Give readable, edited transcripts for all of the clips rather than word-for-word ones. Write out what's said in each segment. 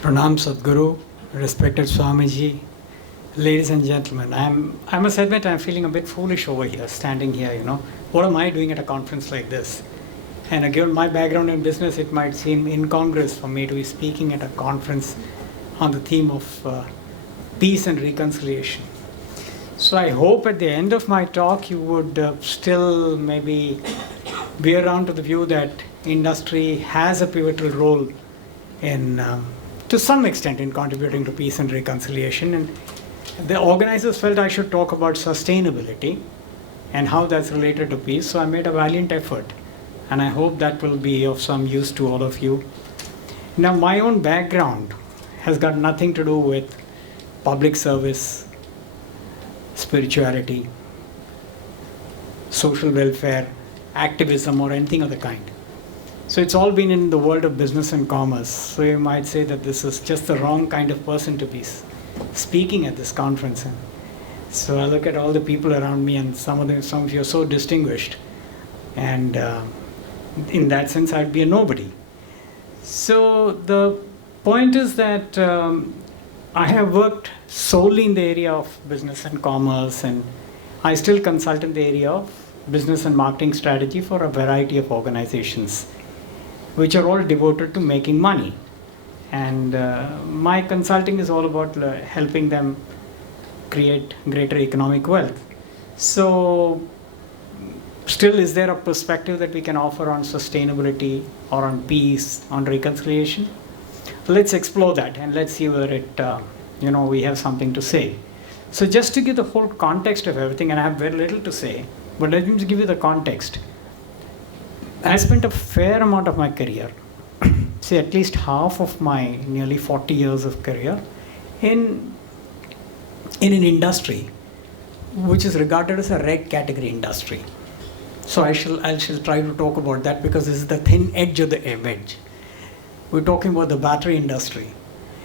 Pranam Sadhguru, respected Swamiji, ladies and gentlemen. I must admit I'm feeling a bit foolish over here, standing here, What am I doing at a conference like this? And given my background in business, it might seem incongruous for me to be speaking at a conference on the theme of peace and reconciliation. So I hope at the end of my talk you would still maybe be around to the view that industry has a pivotal role in, to some extent, in contributing to peace and reconciliation. And the organizers felt I should talk about sustainability and how that's related to peace. So I made a valiant effort, and I hope that will be of some use to all of you. Now, my own background has got nothing to do with public service, spirituality, social welfare, activism, or anything of the kind. So it's all been in the world of business and commerce. So you might say that this is just the wrong kind of person to be speaking at this conference. And so I look at all the people around me, and some of you are so distinguished. And in that sense, I'd be a nobody. So the point is that I have worked solely in the area of business and commerce, and I still consult in the area of business and marketing strategy for a variety of organizations, which are all devoted to making money. And my consulting is all about helping them create greater economic wealth. So still, is there a perspective that we can offer on sustainability or on peace, on reconciliation? Let's explore that, and let's see whether we have something to say. So just to give the whole context of everything, and I have very little to say, but let me just give you the context. I spent a fair amount of my career, say at least half of my nearly 40 years of career, in an industry which is regarded as a red category industry. So I shall try to talk about that, because this is the thin edge of the wedge. We're talking about the battery industry.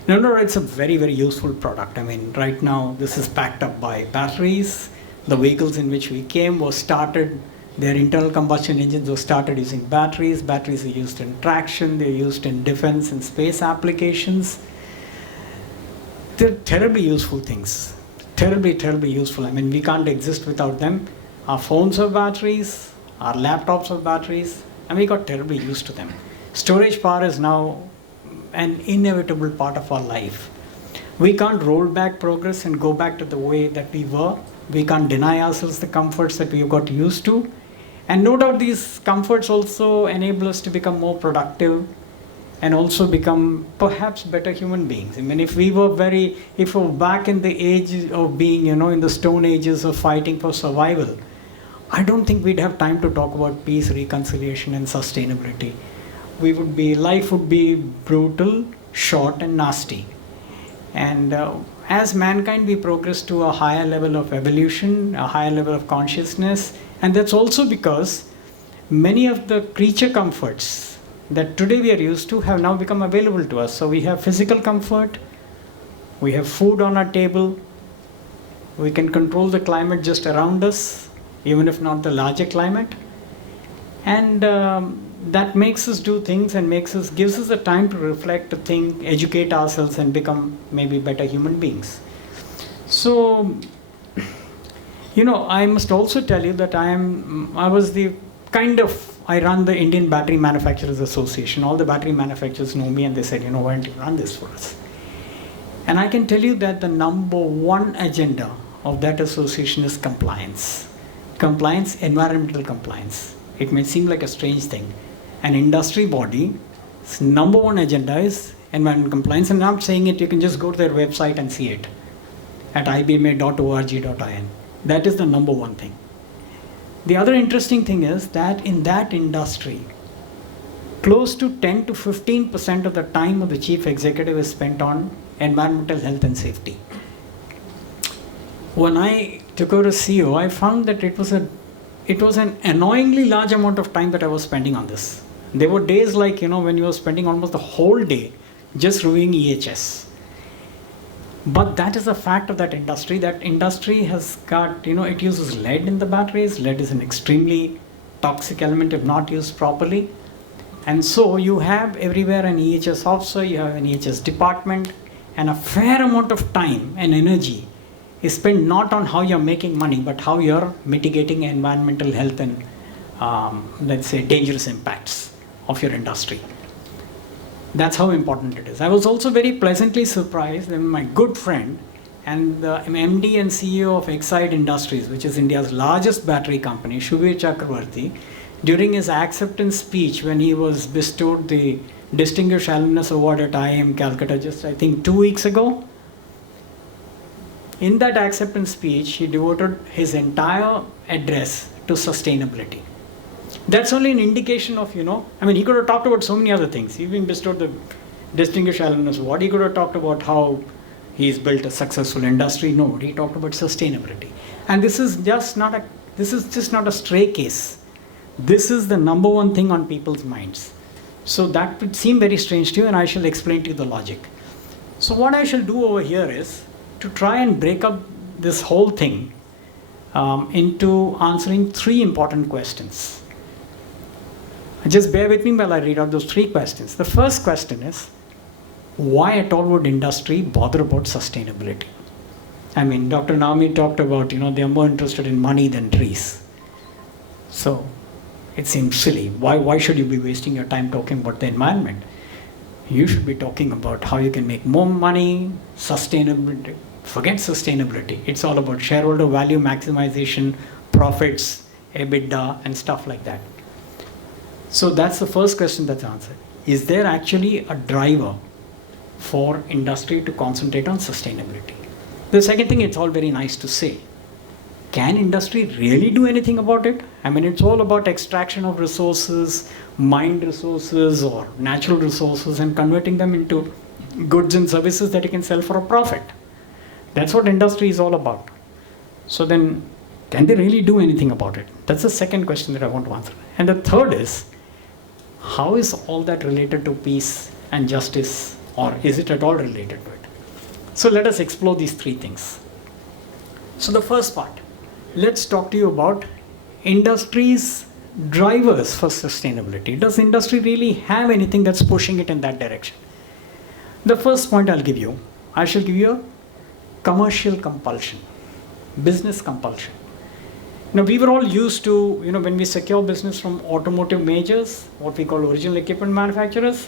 No, it's a very, very useful product. I mean, right now, this is backed up by batteries. The vehicles in which we came were started, their internal combustion engines were started using batteries. Batteries are used in traction, they're used in defense and space applications. They're terribly useful things. Terribly, terribly useful. I mean, we can't exist without them. Our phones have batteries, our laptops have batteries, and we got terribly used to them. Storage power is now an inevitable part of our life. We can't roll back progress and go back to the way that we were. We can't deny ourselves the comforts that we've got used to. And no doubt these comforts also enable us to become more productive and also become perhaps better human beings. I mean, if we were back in the age of being, in the stone ages of fighting for survival, I don't think we'd have time to talk about peace, reconciliation, and sustainability. Life would be brutal, short, and nasty. And as mankind, we progress to a higher level of evolution, a higher level of consciousness. And that's also because many of the creature comforts that today we are used to have now become available to us. So we have physical comfort, we have food on our table, we can control the climate just around us, even if not the larger climate. And that makes us do things and gives us the time to reflect, to think, educate ourselves, and become maybe better human beings. So, I must also tell you that I run the Indian Battery Manufacturers Association. All the battery manufacturers know me, and they said, why don't you run this for us? And I can tell you that the number one agenda of that association is compliance. Compliance, environmental compliance. It may seem like a strange thing. An industry body's number one agenda is environmental compliance, and I'm not saying it, you can just go to their website and see it at ibma.org.in. That is the number one thing. The other interesting thing is that in that industry, close to 10 to 15% of the time of the chief executive is spent on environmental health and safety. When I took over as CEO, I found that it was an annoyingly large amount of time that I was spending on this. There were days like, when you were spending almost the whole day just reviewing EHS. But that is a fact of that industry. That industry has got, it uses lead in the batteries. Lead is an extremely toxic element if not used properly. And so you have everywhere an EHS officer, you have an EHS department, and a fair amount of time and energy is spent not on how you're making money, but how you're mitigating environmental health and, let's say, dangerous impacts of your industry. That's how important it is. I was also very pleasantly surprised when my good friend and the MD and CEO of Exide Industries, which is India's largest battery company, Shubhir Chakravarti, during his acceptance speech when he was bestowed the Distinguished Alumnus Award at IIM Calcutta just, I think, 2 weeks ago. In that acceptance speech, he devoted his entire address to sustainability. That's only an indication of, I mean, he could have talked about so many other things. He's been bestowed the Distinguished Alumnus Award. He could have talked about how he's built a successful industry. No, he talked about sustainability. And this is just not a stray case. This is the number one thing on people's minds. So that would seem very strange to you, and I shall explain to you the logic. So what I shall do over here is to try and break up this whole thing into answering 3 important questions. Just bear with me while I read out those 3 questions. The first question is, why at all would industry bother about sustainability? I mean, Dr. Nami talked about, they are more interested in money than trees. So it seems silly. Why should you be wasting your time talking about the environment? You should be talking about how you can make more money, sustainability. Forget sustainability. It's all about shareholder value maximization, profits, EBITDA, and stuff like that. So that's the first question that's answered. Is there actually a driver for industry to concentrate on sustainability? The second thing, it's all very nice to say. Can industry really do anything about it? I mean, it's all about extraction of resources, mined resources or natural resources, and converting them into goods and services that you can sell for a profit. That's what industry is all about. So then, can they really do anything about it? That's the second question that I want to answer. And the third is, how is all that related to peace and justice, or is it at all related to it? So let us explore these 3 things. So the first part, let's talk to you about industry's drivers for sustainability. Does industry really have anything that's pushing it in that direction? The first point I shall give you a commercial compulsion, business compulsion. Now, we were all used to, when we secure business from automotive majors, what we call original equipment manufacturers,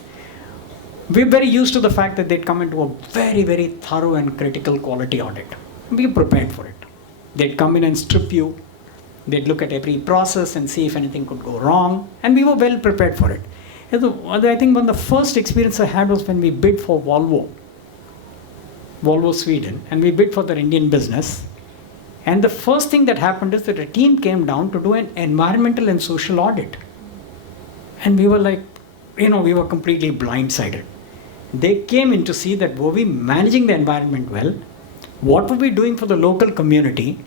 we're very used to the fact that they'd come into a very, very thorough and critical quality audit. We're prepared for it. They'd come in and strip you. They'd look at every process and see if anything could go wrong. And we were well prepared for it. I think one of the first experience I had was when we bid for Volvo Sweden, and we bid for their Indian business. And the first thing that happened is that a team came down to do an environmental and social audit. And we were like, we were completely blindsided. They came in to see that were we managing the environment well? What were we doing for the local community?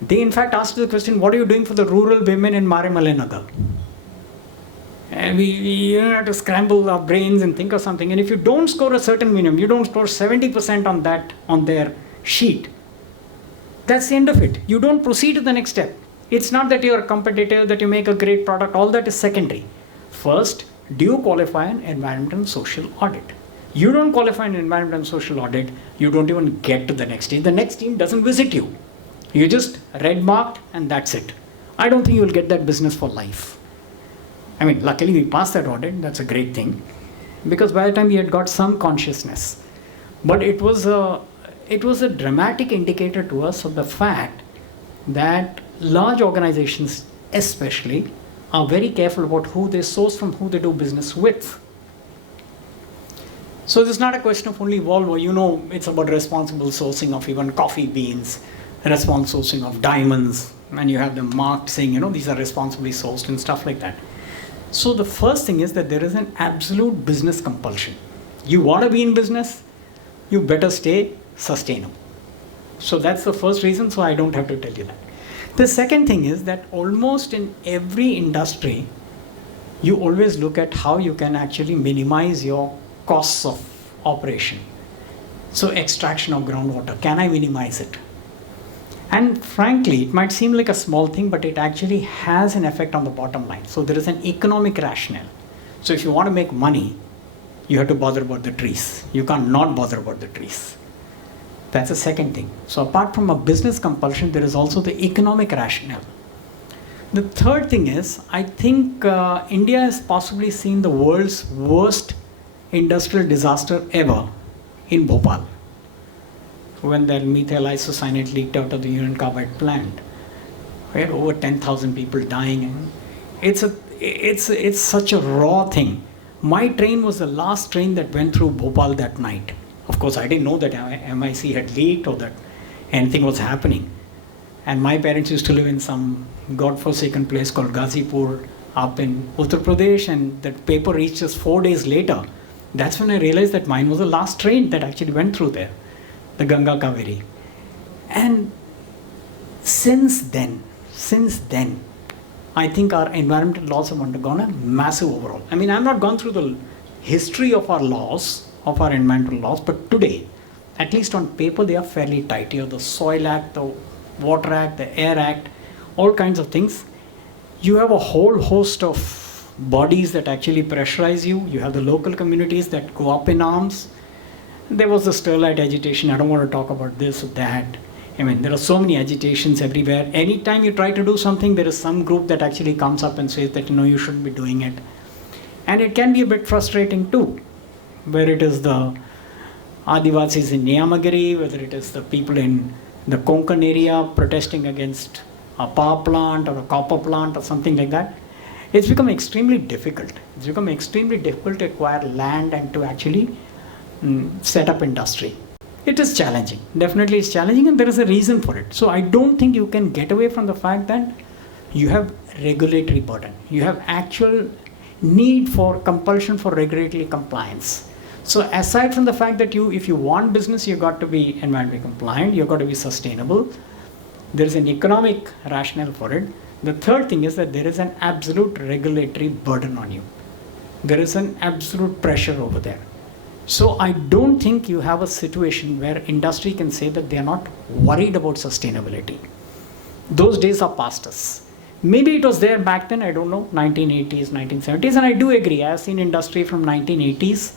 They in fact asked the question, what are you doing for the rural women in Marimale Nagar? And we had to scramble our brains and think of something. And if you don't score a certain minimum, you don't score 70% on that, on their sheet, that's the end of it. You don't proceed to the next step. It's not that you're competitive, that you make a great product, all that is secondary. First, do you qualify an environmental and social audit? You don't qualify an environmental and social audit, you don't even get to the next team. The next team doesn't visit you. You just red marked and that's it. I don't think you'll get that business for life. I mean, luckily we passed that audit, that's a great thing. Because by the time we had got some consciousness. But it was a dramatic indicator to us of the fact that large organizations especially are very careful about who they source from, who they do business with. So this is not a question of only Volvo, it's about responsible sourcing of even coffee beans, responsible sourcing of diamonds, and you have them marked saying, these are responsibly sourced and stuff like that. So the first thing is that there is an absolute business compulsion. You want to be in business, you better stay sustainable. So that's the first reason, so I don't have to tell you that. The second thing is that almost in every industry, you always look at how you can actually minimize your costs of operation. So extraction of groundwater, can I minimize it? And frankly, it might seem like a small thing, but it actually has an effect on the bottom line. So there is an economic rationale. So if you want to make money, you have to bother about the trees. You can't not bother about the trees. That's the second thing. So apart from a business compulsion, there is also the economic rationale. The third thing is, I think India has possibly seen the world's worst industrial disaster ever in Bhopal, when that methyl isocyanate leaked out of the urine carbide plant. We had over 10,000 people dying. And it's such a raw thing. My train was the last train that went through Bhopal that night. Of course, I didn't know that MIC had leaked or that anything was happening. And my parents used to live in some godforsaken place called Ghazipur up in Uttar Pradesh, and that paper reached us 4 days later. That's when I realized that mine was the last train that actually went through there, the Ganga Kaveri. And since then, I think our environmental laws have undergone a massive overhaul. I mean, I've not gone through the history of our laws, of our environmental laws, but today, at least on paper, they are fairly tight. You have the Soil Act, the Water Act, the Air Act, all kinds of things. You have a whole host of bodies that actually pressurize you. You have the local communities that go up in arms. There was the Sterlite agitation. I don't want to talk about this or that. I mean, there are so many agitations everywhere. Anytime you try to do something, there is some group that actually comes up and says that, you shouldn't be doing it. And it can be a bit frustrating too, where it is the Adivasis in Niyamagiri, whether it is the people in the Konkan area protesting against a power plant or a copper plant or something like that. It's become extremely difficult. It's become extremely difficult to acquire land and to actually set up industry. It is challenging. Definitely it's challenging, and there is a reason for it. So I don't think you can get away from the fact that you have regulatory burden. You have actual need for compulsion for regulatory compliance. So aside from the fact that if you want business, you've got to be environmentally compliant, you've got to be sustainable. There is an economic rationale for it. The third thing is that there is an absolute regulatory burden on you. There is an absolute pressure over there. So I don't think you have a situation where industry can say that they are not worried about sustainability. Those days are past us. Maybe it was there back then, I don't know, 1980s, 1970s, and I do agree. I have seen industry from 1980s.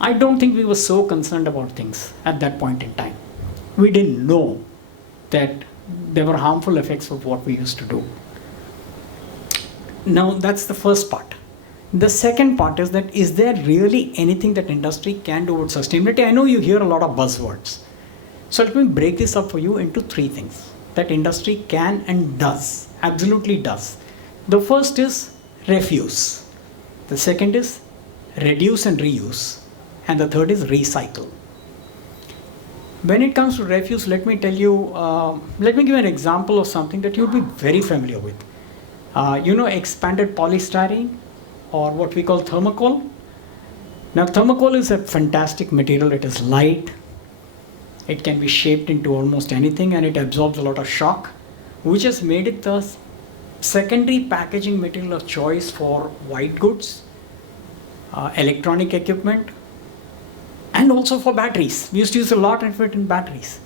I don't think we were so concerned about things at that point in time. We didn't know that there were harmful effects of what we used to do. Now, that's the first part. The second part is that, is there really anything that industry can do with sustainability? I know you hear a lot of buzzwords. So let me break this up for you into three things that industry can and does, absolutely does. The first is refuse. The second is reduce and reuse. And the third is recycle. When it comes to refuse, let me tell you, let me give an example of something that you'll be very familiar with. Expanded polystyrene, or what we call thermocol. Now, thermocol is a fantastic material. It is light. It can be shaped into almost anything, and it absorbs a lot of shock, which has made it the secondary packaging material of choice for white goods, electronic equipment, and also for batteries. We used to use a lot of it in batteries.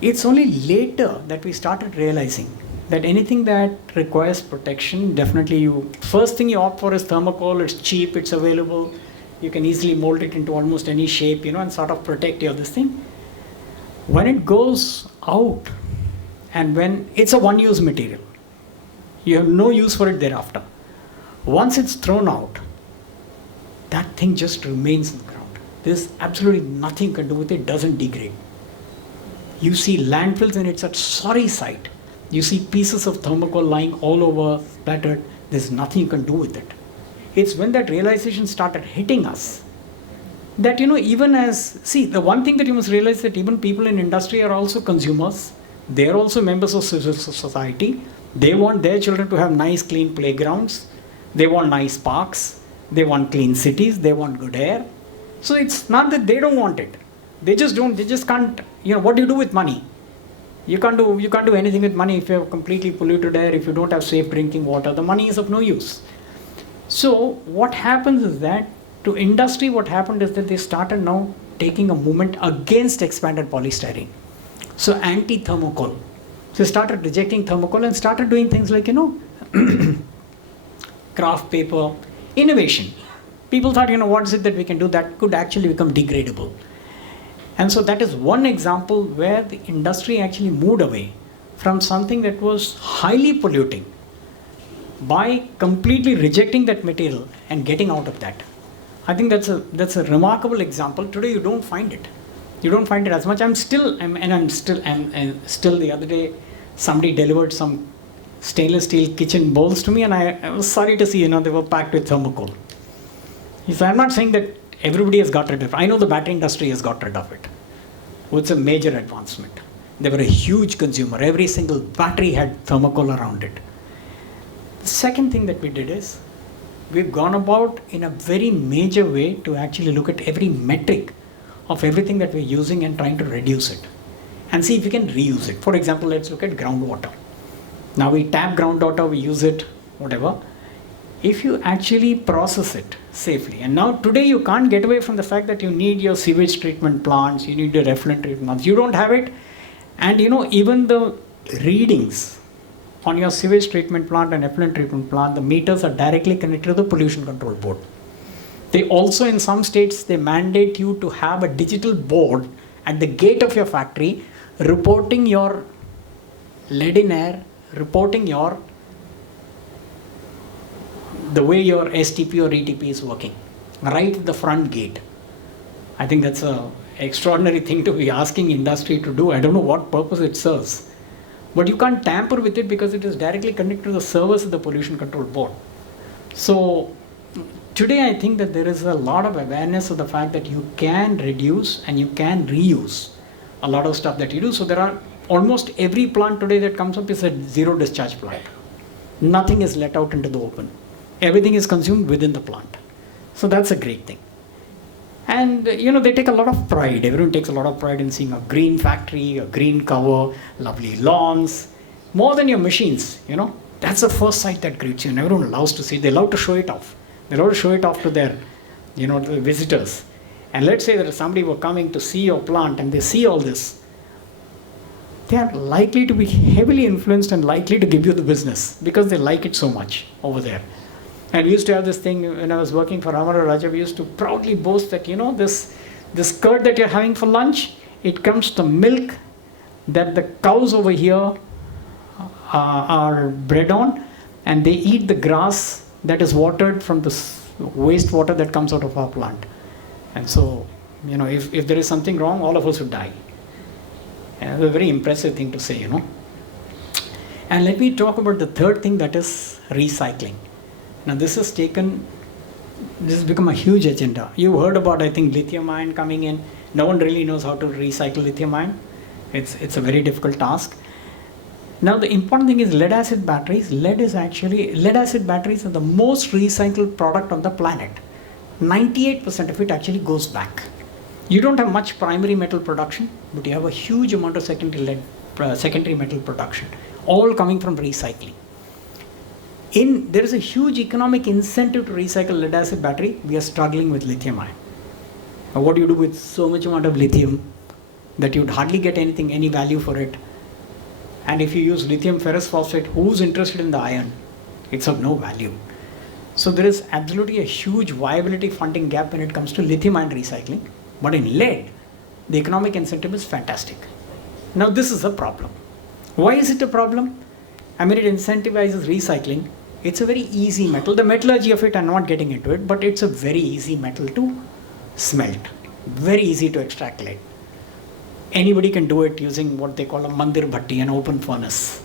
It's only later that we started realizing that anything that requires protection, definitely first thing you opt for is thermocol. It's cheap, it's available. You can easily mold it into almost any shape, and sort of protect your this thing. When it goes out, and when it's a one-use material, you have no use for it thereafter. Once it's thrown out, that thing just remains in the ground. There's absolutely nothing you can do with it. It doesn't degrade. You see landfills and it's a sorry sight. You see pieces of thermocol lying all over, splattered. There's nothing you can do with it. It's when that realization started hitting us that, the one thing that you must realize that even people in industry are also consumers. They are also members of civil society. They want their children to have nice, clean playgrounds. They want nice parks. They want clean cities. They want good air. So it's not that they don't want it. They just can't, what do you do with money? You can't do anything with money if you have completely polluted air, if you don't have safe drinking water. The money is of no use. So what happens is that to industry, what happened is that they started now taking a movement against expanded polystyrene. So anti-thermocol. So they started rejecting thermocol and started doing things like, craft paper, innovation. People thought, what is it that we can do that could actually become degradable? And so that is one example where the industry actually moved away from something that was highly polluting by completely rejecting that material and getting out of that. I think that's a remarkable example. Today you don't find it. You don't find it as much. And still the other day somebody delivered some stainless steel kitchen bowls to me, and I was sorry to see, they were packed with thermocol. So I'm not saying that everybody has got rid of it. I know the battery industry has got rid of it. It's a major advancement. They were a huge consumer. Every single battery had thermocol around it. The second thing that we did is, we've gone about in a very major way to actually look at every metric of everything that we're using and trying to reduce it and see if we can reuse it. For example, let's look at groundwater. Now we tap groundwater, we use it, whatever. If you actually process it safely, and now today you can't get away from the fact that you need your sewage treatment plants, you need your effluent treatment plants. You don't have it, and even the readings on your sewage treatment plant and effluent treatment plant, the meters are directly connected to the pollution control board. They also, in some states, they mandate you to have a digital board at the gate of your factory reporting your lead in air, reporting the way your STP or ETP is working, right at the front gate. I think that's an extraordinary thing to be asking industry to do. I don't know what purpose it serves. But you can't tamper with it because it is directly connected to the servers of the pollution control board. So today I think that there is a lot of awareness of the fact that you can reduce and you can reuse a lot of stuff that you do. So there are almost every plant today that comes up is a zero discharge plant. Nothing is let out into the open. Everything is consumed within the plant. So that's a great thing. And they take a lot of pride. Everyone takes a lot of pride in seeing a green factory, a green cover, lovely lawns, more than your machines. That's the first sight that greets you, and everyone loves to see. They love to show it off. They love to show it off to their, the visitors. And let's say that if somebody were coming to see your plant and they see all this, they are likely to be heavily influenced and likely to give you the business because they like it so much over there. And we used to have this thing when I was working for Ramara Raja. We used to proudly boast that, this curd that you're having for lunch, it comes to milk that the cows over here are bred on, and they eat the grass that is watered from the wastewater that comes out of our plant. And so, if there is something wrong, all of us would die. And it's a very impressive thing to say, And let me talk about the third thing, that is recycling. Now this has become a huge agenda. You've heard about, I think, lithium ion coming in. No one really knows how to recycle lithium ion. It's a very difficult task. Now the important thing is lead acid batteries. Lead acid batteries are the most recycled product on the planet. 98% of it actually goes back. You don't have much primary metal production, but you have a huge amount of secondary metal production, all coming from recycling. There is a huge economic incentive to recycle lead acid battery. We are struggling with lithium ion. Now, what do you do with so much amount of lithium that you'd hardly get any value for it? And if you use lithium ferrous phosphate, who's interested in the iron? It's of no value. So there is absolutely a huge viability funding gap when it comes to lithium ion recycling. But in lead, the economic incentive is fantastic. Now this is a problem. Why is it a problem? It incentivizes recycling. It's a very easy metal. The metallurgy of it, I'm not getting into it, but it's a very easy metal to smelt. Very easy to extract lead. Anybody can do it using what they call a mandir bhatti, an open furnace.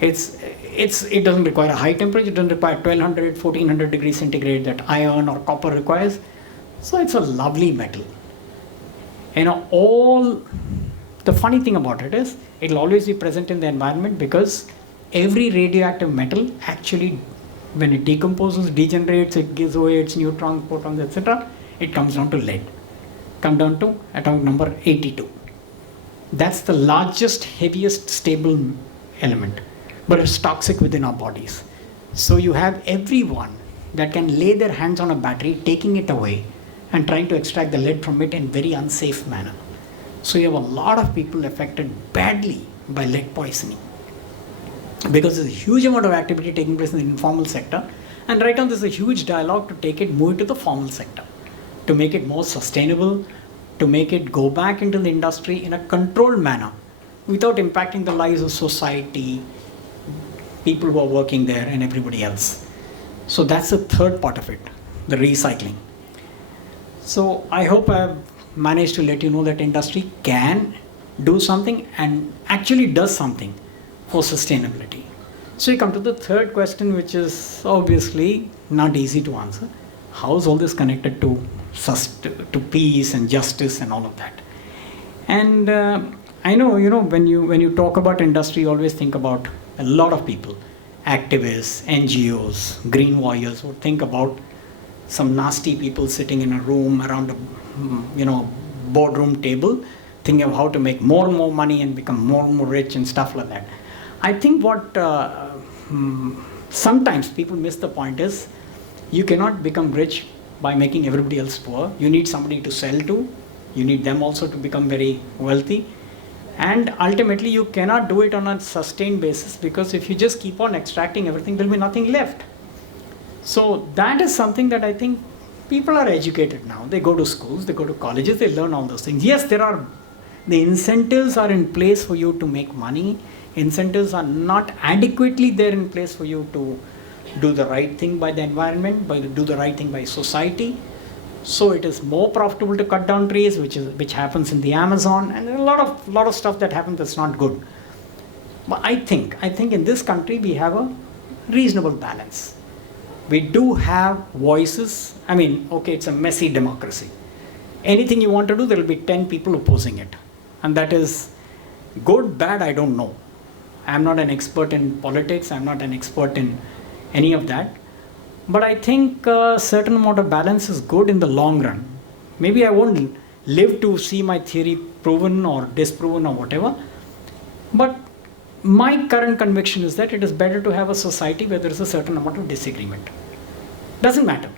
It doesn't require a high temperature. It doesn't require 1200, 1400 degrees centigrade that iron or copper requires. So it's a lovely metal. The funny thing about it is, it'll always be present in the environment because every radioactive metal actually, when it decomposes, degenerates, it gives away its neutrons, protons, etc., it comes down to lead. Comes down to atomic number 82. That's the largest, heaviest stable element, but it's toxic within our bodies. So you have everyone that can lay their hands on a battery, taking it away and trying to extract the lead from it in very unsafe manner. So you have a lot of people affected badly by lead poisoning, because there's a huge amount of activity taking place in the informal sector, And right now there's a huge dialogue to take it, move it to the formal sector, to make it more sustainable, to make it go back into the industry in a controlled manner without impacting the lives of society, people who are working there and everybody else. So that's the third part of it, the recycling. So I hope I've managed to let you know that industry can do something and actually does something for sustainability. So you come to the third question, which is obviously not easy to answer. How is all this connected to peace and justice and all of that? And I know, when you talk about industry, you always think about a lot of people, activists, NGOs, green warriors, who think about some nasty people sitting in a room around a boardroom table, thinking of how to make more and more money and become more and more rich and stuff like that. I think what sometimes people miss the point is, you cannot become rich by making everybody else poor. You need somebody to sell to. You need them also to become very wealthy. And ultimately, you cannot do it on a sustained basis, because if you just keep on extracting everything, there will be nothing left. So that is something that I think people are educated now. They go to schools, they go to colleges, they learn all those things. Yes, the incentives are in place for you to make money. Incentives are not adequately there in place for you to do the right thing by the environment, do the right thing by society. So it is more profitable to cut down trees, which happens in the Amazon, and a lot of stuff that happens that's not good. But I think in this country we have a reasonable balance. We do have voices. I mean, okay, it's a messy democracy. Anything you want to do, there will be 10 people opposing it. And that is good, bad, I don't know. I'm not an expert in politics. I'm not an expert in any of that. But I think a certain amount of balance is good in the long run. Maybe I won't live to see my theory proven or disproven or whatever. But my current conviction is that it is better to have a society where there is a certain amount of disagreement. Doesn't matter.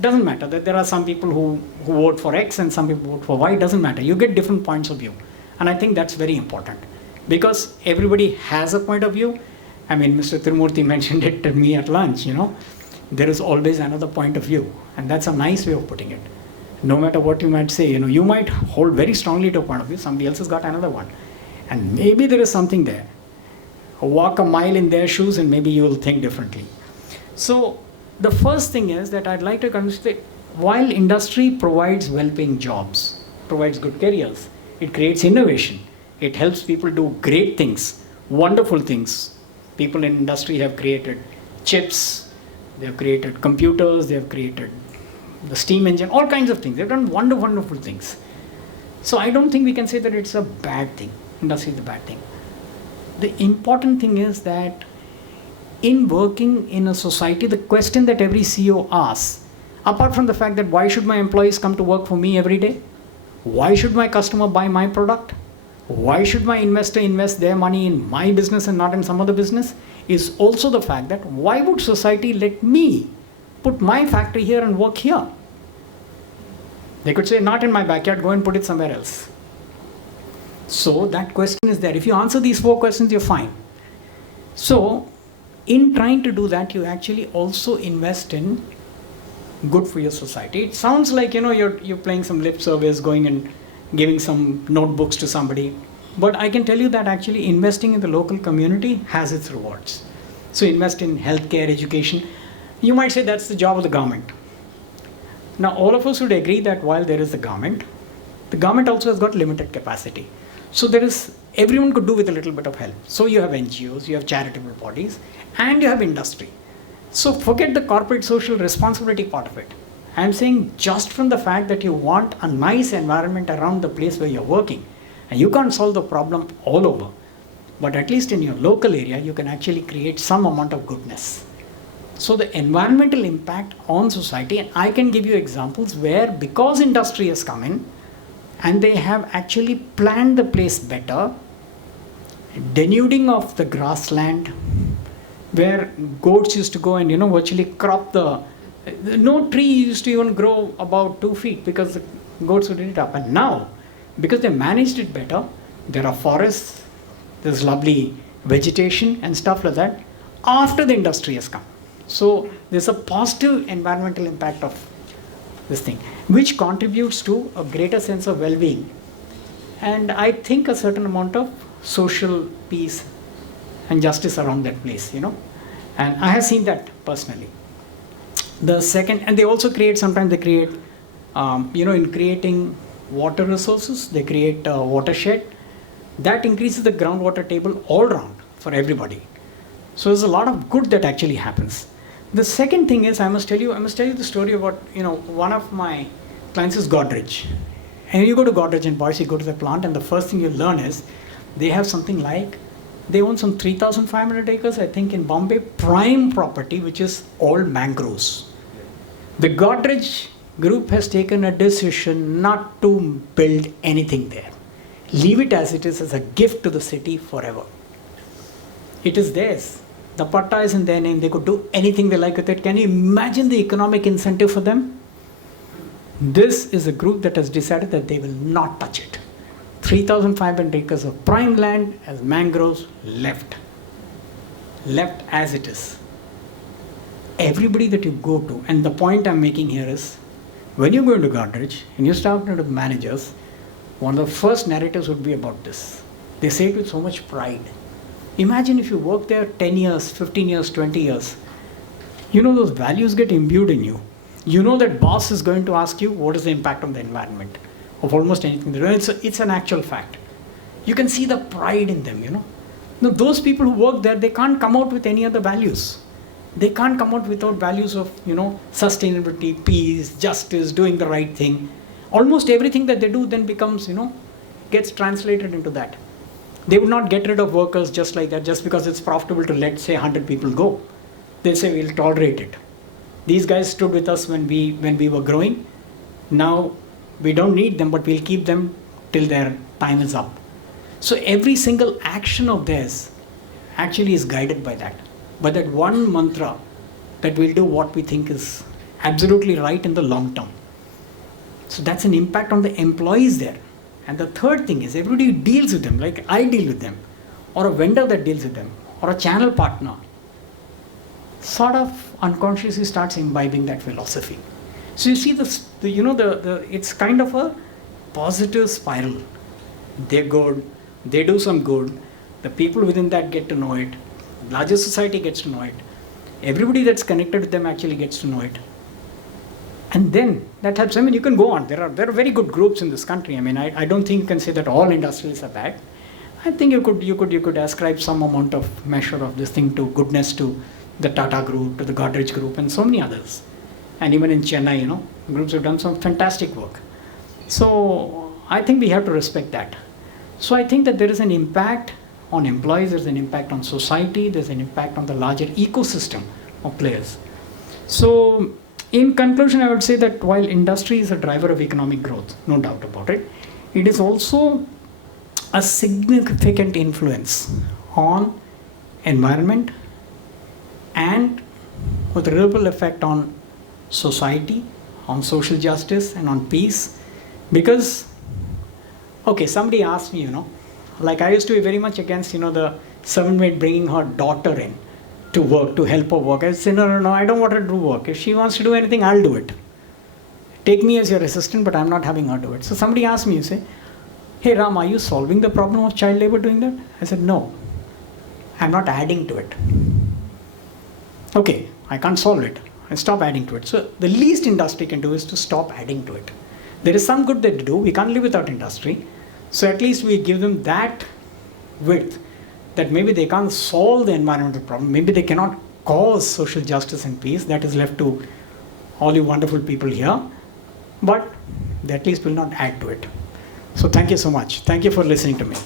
Doesn't matter that there are some people who vote for X and some people vote for Y. Doesn't matter. You get different points of view. And I think that's very important. Because everybody has a point of view. I mean, Mr. Tirumurthy mentioned it to me at lunch, There is always another point of view. And that's a nice way of putting it. No matter what you might say, you might hold very strongly to a point of view. Somebody else has got another one. And maybe there is something there. Walk a mile in their shoes and maybe you will think differently. So the first thing is that I'd like to consider, while industry provides well-paying jobs, provides good careers, it creates innovation, it helps people do great things, wonderful things. People in industry have created chips, they have created computers, they have created the steam engine, all kinds of things. They've done wonderful, wonderful things. So I don't think we can say that it's a bad thing. Industry is a bad thing. The important thing is that in working in a society, the question that every CEO asks, apart from the fact that why should my employees come to work for me every day? Why should my customer buy my product? Why should my investor invest their money in my business and not in some other business? Is also the fact that why would society let me put my factory here and work here? They could say, not in my backyard, go and put it somewhere else. So that question is there. If you answer these 4 questions, you're fine. So in trying to do that, you actually also invest in good for your society. It sounds like, you're playing some lip service, going and giving some notebooks to somebody. But I can tell you that actually investing in the local community has its rewards. So invest in healthcare, education. You might say that's the job of the government. Now, all of us would agree that while there is the government also has got limited capacity. So everyone could do with a little bit of help. So you have NGOs, you have charitable bodies, and you have industry. So forget the corporate social responsibility part of it. I'm saying just from the fact that you want a nice environment around the place where you're working, and you can't solve the problem all over, but at least in your local area, you can actually create some amount of goodness. So the environmental impact on society, and I can give you examples where, because industry has come in, and they have actually planned the place better, denuding of the grassland, where goats used to go and virtually crop no tree used to even grow about 2 feet because the goats would eat it up. And now, because they managed it better, there are forests, there's lovely vegetation and stuff like that after the industry has come. So there's a positive environmental impact of this thing, which contributes to a greater sense of well-being, and I think a certain amount of social peace and justice around that place, and I have seen that personally. The second, and they also create, sometimes they create, in creating water resources, they create a watershed that increases the groundwater table all around for everybody. So there's a lot of good that actually happens. The second thing is, I must tell you the story about, one of my clients is Godrej. And you go to Godrej and Boise, you go to the plant, and the first thing you learn is they have something like, they own some 3,500 acres, I think, in Bombay, prime property, which is all mangroves. The Godrej group has taken a decision not to build anything there. Leave it as it is, as a gift to the city forever. It is theirs. The patta is in their name. They could do anything they like with it. Can you imagine the economic incentive for them? This is a group that has decided that they will not touch it. 3,500 acres of prime land as mangroves left as it is. Everybody that you go to, and the point I'm making here is, when you go into Godrej and you start talking to managers, one of the first narratives would be about this. They say it with so much pride. Imagine if you work there 10 years, 15 years, 20 years. Those values get imbued in you. That boss is going to ask you what is the impact on the environment of almost anything. It's an actual fact. You can see the pride in them, Now, those people who work there, they can't come out with any other values. They can't come out without values of, sustainability, peace, justice, doing the right thing. Almost everything that they do then becomes, gets translated into that. They would not get rid of workers just like that, just because it's profitable to let, say, 100 people go. They'll say, we'll tolerate it. These guys stood with us when we were growing. Now, we don't need them, but we'll keep them till their time is up. So every single action of theirs actually is guided by that. By that one mantra, that we'll do what we think is absolutely right in the long term. So that's an impact on the employees there. And the third thing is, everybody deals with them, like I deal with them, or a vendor that deals with them, or a channel partner, sort of unconsciously starts imbibing that philosophy. So you see it's kind of a positive spiral. They're good, they do some good, the people within that get to know it, larger society gets to know it, everybody that's connected with them actually gets to know it. And then that helps. You can go on. There are very good groups in this country. I don't think you can say that all industries are bad. I think you could ascribe some amount of measure of this thing to goodness to the Tata group, to the Godrej group, and so many others. And even in Chennai, groups have done some fantastic work. So I think we have to respect that. So I think that there is an impact on employees, there's an impact on society, there's an impact on the larger ecosystem of players. So in conclusion, I would say that while industry is a driver of economic growth, no doubt about it, it is also a significant influence on environment and with a ripple effect on society, on social justice and on peace. Because, somebody asked me, like I used to be very much against, the servant maid bringing her daughter in to work, to help her work. I said, no, I don't want her to do work. If she wants to do anything, I'll do it. Take me as your assistant, but I'm not having her do it. So somebody asked me, hey Ram, are you solving the problem of child labor doing that? I said, no, I'm not adding to it. Okay, I can't solve it. I stop adding to it. So the least industry can do is to stop adding to it. There is some good that they do. We can't live without industry. So at least we give them that width, that maybe they can't solve the environmental problem, maybe they cannot cause social justice and peace. That is left to all you wonderful people here, but they at least will not add to it. So thank you so much. Thank you for listening to me.